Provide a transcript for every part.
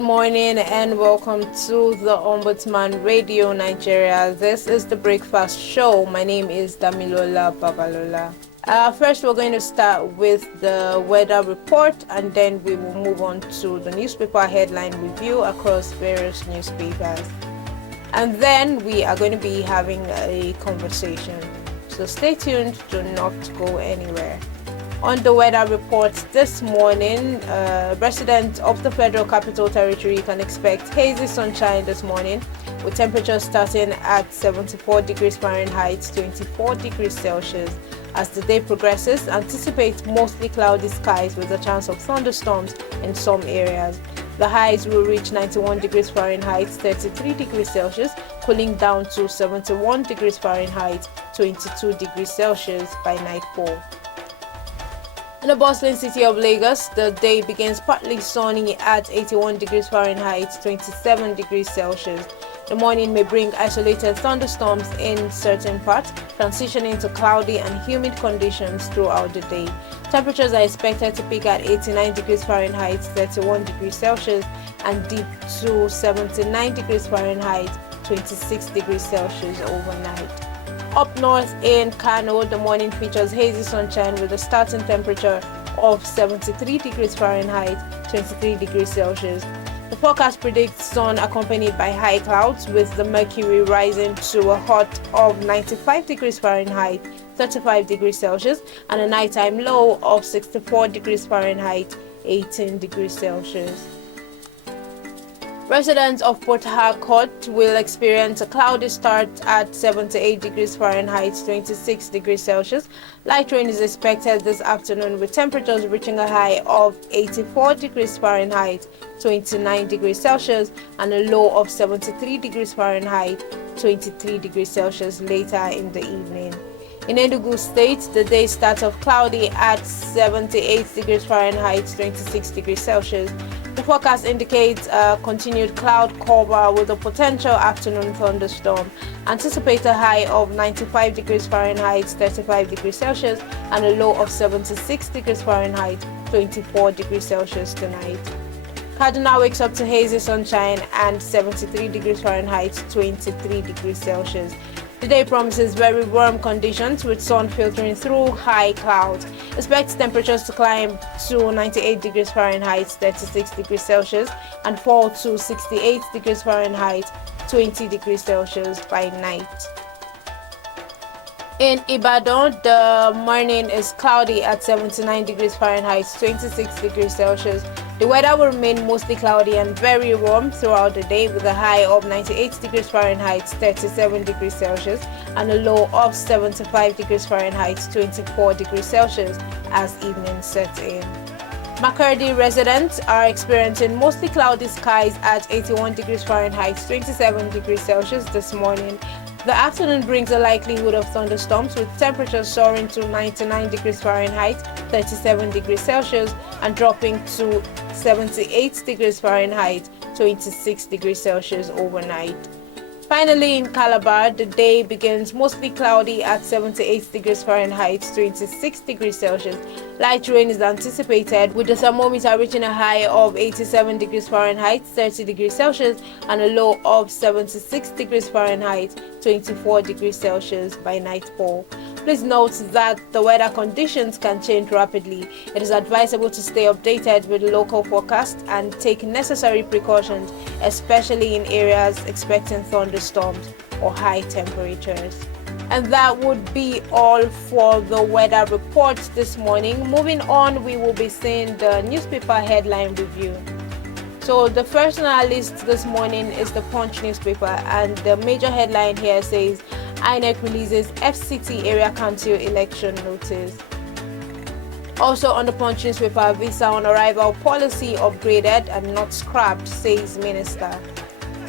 Good morning and welcome to the Ombudsman Radio Nigeria. This is the Breakfast Show. My name is Damilola Babalola. First, we're going to start with the weather report, and then we will move on to the newspaper headline review across various newspapers. And then we are going to be having a conversation. So stay tuned, do not go anywhere. On the weather report this morning, residents of the Federal Capital Territory can expect hazy sunshine this morning, with temperatures starting at 74 degrees Fahrenheit, 24 degrees Celsius. As the day progresses, anticipate mostly cloudy skies with a chance of thunderstorms in some areas. The highs will reach 91 degrees Fahrenheit, 33 degrees Celsius, cooling down to 71 degrees Fahrenheit, 22 degrees Celsius by nightfall. In the bustling city of Lagos, the day begins partly sunny at 81 degrees Fahrenheit, 27 degrees Celsius. The morning may bring isolated thunderstorms in certain parts, transitioning to cloudy and humid conditions throughout the day. Temperatures are expected to peak at 89 degrees Fahrenheit, 31 degrees Celsius, and dip to 79 degrees Fahrenheit, 26 degrees Celsius overnight. Up north in Kano, the morning features hazy sunshine with a starting temperature of 73 degrees Fahrenheit, 23 degrees Celsius. The forecast predicts sun accompanied by high clouds, with the mercury rising to a hot of 95 degrees Fahrenheit, 35 degrees Celsius, and a nighttime low of 64 degrees Fahrenheit, 18 degrees Celsius. Residents of Port Harcourt will experience a cloudy start at 78 degrees Fahrenheit, 26 degrees Celsius. Light rain is expected this afternoon, with temperatures reaching a high of 84 degrees Fahrenheit, 29 degrees Celsius, and a low of 73 degrees Fahrenheit, 23 degrees Celsius later in the evening. In Enugu State, the day starts off cloudy at 78 degrees Fahrenheit, 26 degrees Celsius. The forecast indicates a continued cloud cover with a potential afternoon thunderstorm. Anticipate a high of 95 degrees Fahrenheit, 35 degrees Celsius, and a low of 76 degrees Fahrenheit, 24 degrees Celsius tonight. Kaduna wakes up to hazy sunshine and 73 degrees Fahrenheit, 23 degrees Celsius. The day promises very warm conditions with sun filtering through high clouds. Expect temperatures to climb to 98 degrees Fahrenheit, 36 degrees Celsius, and fall to 68 degrees Fahrenheit, 20 degrees Celsius by night. In Ibadan, the morning is cloudy at 79 degrees Fahrenheit, 26 degrees Celsius. The weather will remain mostly cloudy and very warm throughout the day, with a high of 98 degrees Fahrenheit, 37 degrees Celsius, and a low of 75 degrees Fahrenheit, 24 degrees Celsius as evening sets in. Makurdi residents are experiencing mostly cloudy skies at 81 degrees Fahrenheit, 27 degrees Celsius this morning. The afternoon brings a likelihood of thunderstorms, with temperatures soaring to 99 degrees Fahrenheit, 37 degrees Celsius, and dropping to 78 degrees Fahrenheit, 26 degrees Celsius overnight. Finally, in Calabar, the day begins mostly cloudy at 78 degrees Fahrenheit, 26 degrees Celsius. Light rain is anticipated, with the thermometer reaching a high of 87 degrees Fahrenheit, 30 degrees Celsius, and a low of 76 degrees Fahrenheit, 24 degrees Celsius by nightfall. Please note that the weather conditions can change rapidly. It is advisable to stay updated with the local forecast and take necessary precautions, especially in areas expecting thunderstorms or high temperatures. And that would be all for the weather report this morning. Moving on, we will be seeing the newspaper headline review. So the first on our list this morning is the Punch newspaper, and the major headline here says INEC releases FCT area council election notice. Also on the Punch newspaper, visa on arrival policy upgraded and not scrapped, says minister.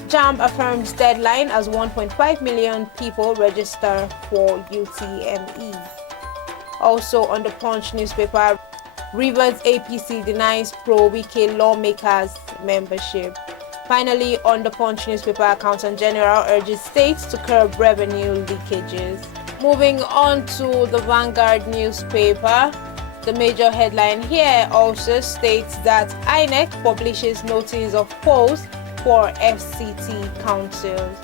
JAMB affirms deadline as 1.5 million people register for UTME. Also on the Punch newspaper, Rivers APC denies pro-Wike lawmakers membership. Finally, on the Punch newspaper, Accountant General urges states to curb revenue leakages. Moving on to the Vanguard newspaper, The major headline here also states that INEC publishes notice of polls for FCT councils.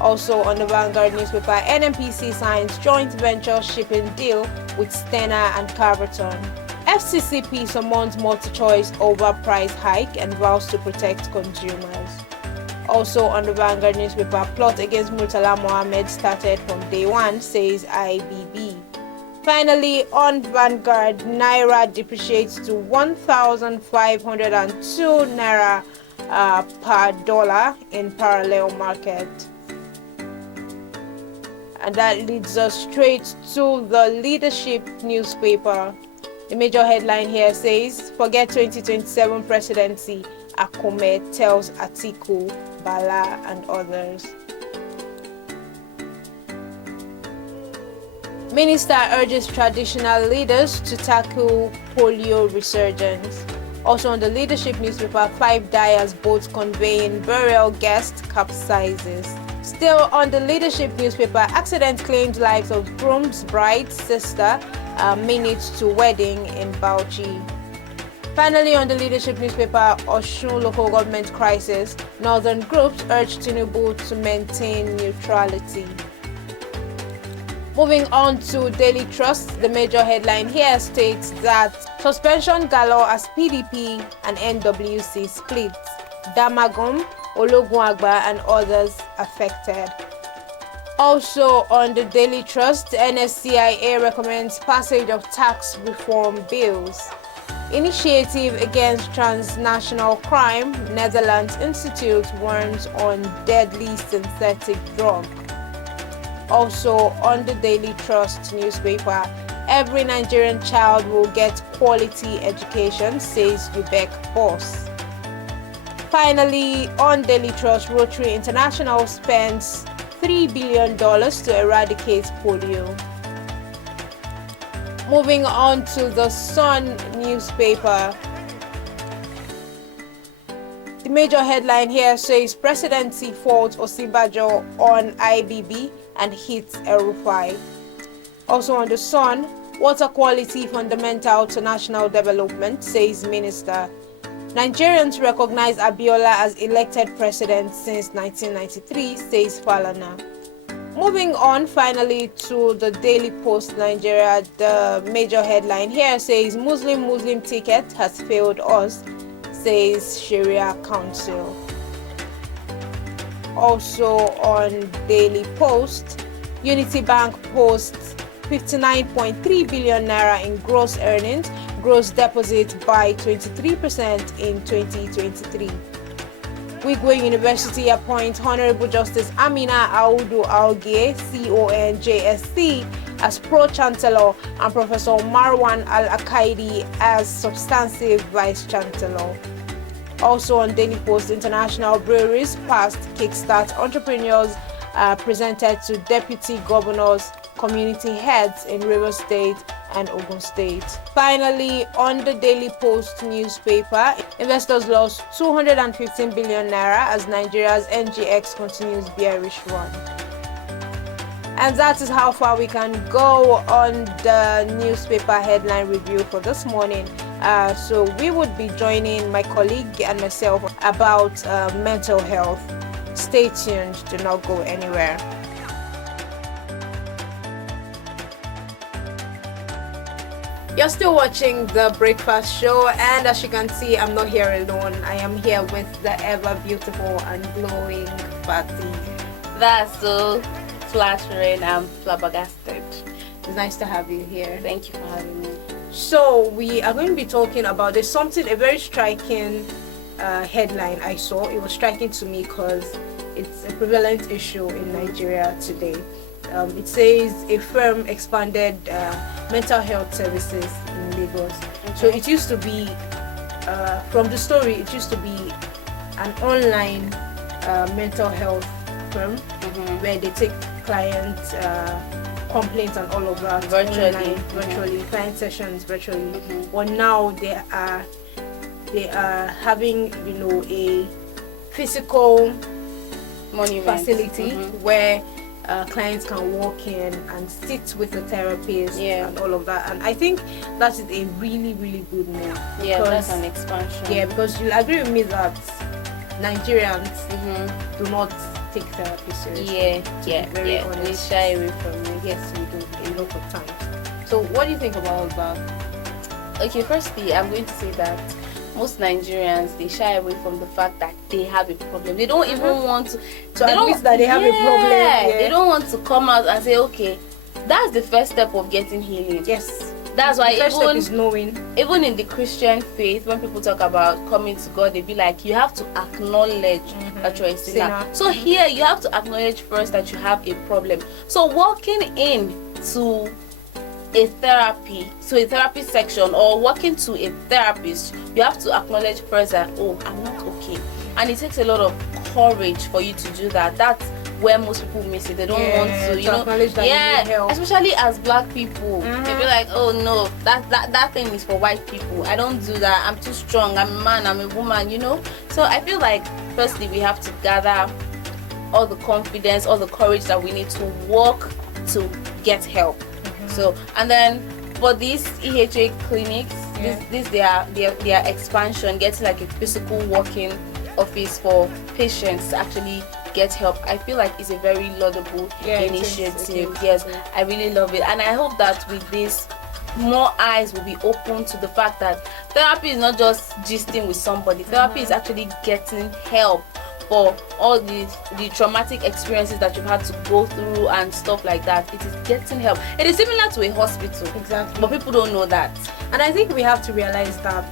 Also on the Vanguard newspaper, NNPC signs joint venture shipping deal with Stena and Carverton. FCCP summons multi-choice over price hike and vows to protect consumers. Also on the Vanguard newspaper, plot against Murtala Mohammed started from day one, says IBB. Finally, on Vanguard, Naira depreciates to 1,502 Naira per dollar in parallel market. And that leads us straight to the Leadership newspaper. The major headline here says, forget 2027 presidency, Akome tells Atiku, Bala and others. Minister urges traditional leaders to tackle polio resurgence. Also on the Leadership newspaper, 5 dyers boats conveying burial guest capsizes. Still on the Leadership newspaper, accident claimed lives of groom's bride's sister minutes to wedding in Bauchi. Finally, on the Leadership newspaper, Osun local government crisis, northern groups urge Tinubu to maintain neutrality. Moving on to Daily Trust, the major headline here states that suspension galore as PDP and NWC splits. Damagum, Ologunagba and others affected. Also on the Daily Trust, NSCIA recommends passage of tax reform bills. Initiative against transnational crime, Netherlands Institute warns on deadly synthetic drug. Also on the Daily Trust newspaper, every Nigerian child will get quality education, says Ubek boss. Finally, on Daily Trust, Rotary International spends $3 billion to eradicate polio. Moving on to the Sun newspaper. The major headline here says presidency faults Osinbajo on IBB and hits El-Rufai. Also on the Sun, water quality fundamental to national development, says minister. Nigerians recognize Abiola as elected president since 1993, says Falana. Moving on finally to the Daily Post Nigeria, the major headline here says Muslim ticket has failed us, says Sharia Council. Also on Daily Post, Unity Bank posts 59.3 billion naira in gross earnings, gross deposit by 23% in 2023. Wigwe University appoints Honorable Justice Amina Audu Algie, CONJSC, as Pro-Chancellor and Professor Marwan Al-Akaidi as Substantive Vice-Chancellor. Also on Daily Post, international breweries past kickstart entrepreneurs presented to deputy governors, community heads in Rivers State and Ogun State. Finally, on the Daily Post newspaper, investors lost 215 billion naira as Nigeria's NGX continues bearish run. And that is how far we can go on the newspaper headline review for this morning. So we would be joining my colleague and myself about mental health. Stay tuned, do not go anywhere. You're still watching The Breakfast Show, and as you can see, I'm not here alone. I am here with the ever beautiful and glowing Fatty. That's so flattering. I'm flabbergasted. It's nice to have you here. Thank you for having me. So we are going to be talking about a very striking headline I saw. It was striking to me because it's a prevalent issue in Nigeria today. It says a firm expanded mental health services in Lagos. Okay. So it used to be, from the story, it used to be an online mental health firm where they take clients' complaints and all of that virtually, client sessions virtually. But now they are having a physical Monument. facility where clients can walk in and sit with the therapist Yeah. and all of that. And I think that is a really, really good move. Yeah, that's because- an expansion. Yeah, because you'll agree with me that Nigerians Mm-hmm. do not take therapy seriously. Yeah, be very yeah. We honest. shy away from it. Yes, we do a lot of times. So, what do you think about that? Okay, firstly, I'm going to say that most Nigerians, they shy away from the fact that they have a problem. They don't even want to So admit that they have a problem. Yeah. They don't want to come out and say, okay, that's the first step of getting healing. Yes. That's why The first step is knowing. even in the Christian faith, when people talk about coming to God, they be like, you have to acknowledge that you're a sinner. Sinner. So here, you have to acknowledge first that you have a problem. So walking in to a therapy section or walking to a therapist, you have to acknowledge first that, oh, I'm not okay. And it takes a lot of courage for you to do that. That's where most people miss it. They don't want to, you know, acknowledge that you need help. especially as black people. They be like, oh no, that thing is for white people. I don't do that. I'm too strong. I'm a man. I'm a woman. You know. So I feel like firstly we have to gather all the confidence, all the courage that we need to walk to get help. So and then for these EHA clinics, this their expansion, getting like a physical walking office for patients to actually get help, I feel like it's a very laudable initiative. Yes, I really love it, and I hope that with this more eyes will be open to the fact that therapy is not just gisting with somebody. Therapy is actually getting help for all the traumatic experiences that you've had to go through and stuff like that. It is getting help. It is similar to a hospital. Exactly. But people don't know that. And I think we have to realize that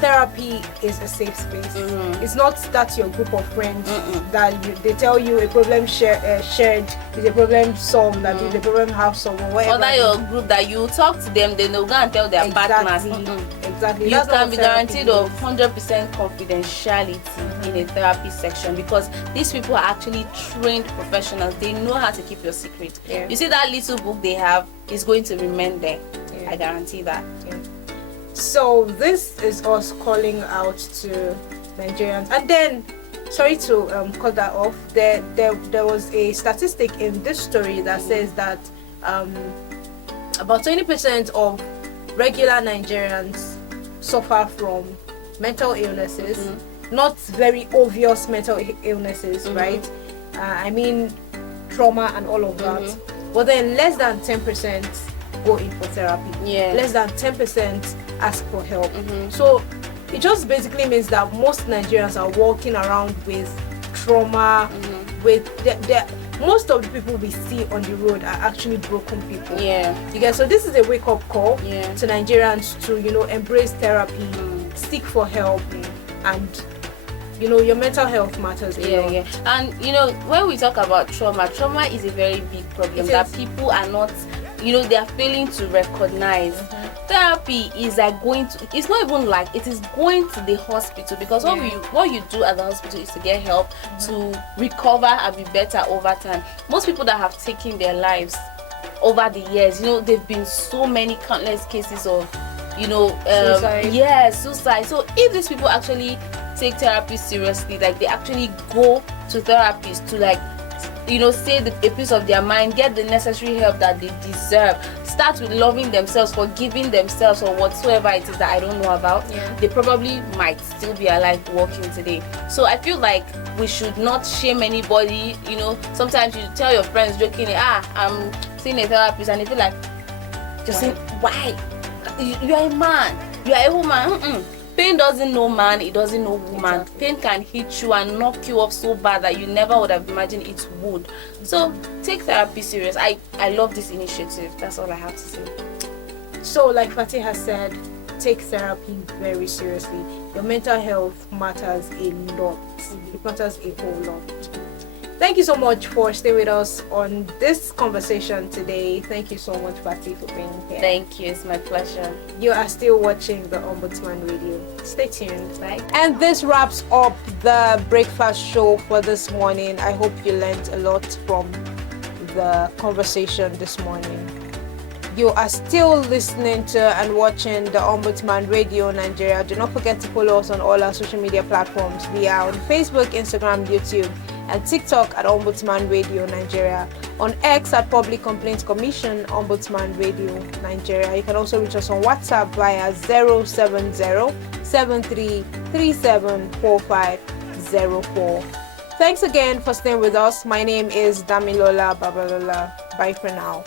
therapy is a safe space. It's not that your group of friends that they tell you a problem shared is a problem solved, that is a problem half solved, or whatever. Or that your group that you talk to them, they know go and tell their partners. Exactly. You That's can what be therapy guaranteed is. of 100% confidentiality in a therapy section, because these people are actually trained professionals. They know how to keep your secret. Yeah. You see that little book they have is going to remain there. Yeah. I guarantee that. Yeah. So this is us calling out to Nigerians. And then, sorry to cut that off, there was a statistic in this story that says that about 20% of regular Nigerians suffer from mental illnesses, not very obvious mental illnesses, right? I mean trauma and all of that. But then less than 10% go in for therapy. Yeah. Less than 10% ask for help. So it just basically means that most Nigerians are walking around with trauma, with most of the people we see on the road are actually broken people. Yeah. You guys, so this is a wake-up call Yeah. to Nigerians to, you know, embrace therapy, seek for help, and you know, your mental health matters a lot. Yeah. And you know, when we talk about trauma is a very big problem It that is. people are not, you know, they are failing to recognize. Therapy is like going to, it's not even like, it is going to the hospital, because what you do at the hospital is to get help to recover and be better over time. Most people that have taken their lives over the years, you know, there've been so many countless cases of, you know, suicide. So if these people actually take therapy seriously, like they actually go to therapists to, like, you know, say a piece of their mind, get the necessary help that they deserve, start with loving themselves, forgiving themselves, or whatsoever it is that I don't know about, they probably might still be alive walking today. So I feel like we should not shame anybody. You know, sometimes you tell your friends jokingly, I'm seeing a therapist, and they feel like, just saying, why? You are a man, you are a woman. Pain doesn't know man, it doesn't know woman. Exactly. Pain can hit you and knock you off so bad that you never would have imagined it would. So take therapy serious. I love this initiative. That's all I have to say. So, like Fatih has said, take therapy very seriously. Your mental health matters a lot. It matters a whole lot. Thank you so much for staying with us on this conversation today. Thank you so much, Fatih, for being here. Thank you. It's my pleasure. You are still watching the Ombudsman Radio. Stay tuned. Bye. And this wraps up the breakfast show for this morning. I hope you learned a lot from the conversation this morning. You are still listening to and watching the Ombudsman Radio Nigeria. Do not forget to follow us on all our social media platforms. We are on Facebook, Instagram, YouTube, and TikTok at Ombudsman Radio Nigeria. On X at Public Complaints Commission, Ombudsman Radio Nigeria. You can also reach us on WhatsApp via 070-7337-4504. Thanks again for staying with us. My name is Damilola Babalola. Bye for now.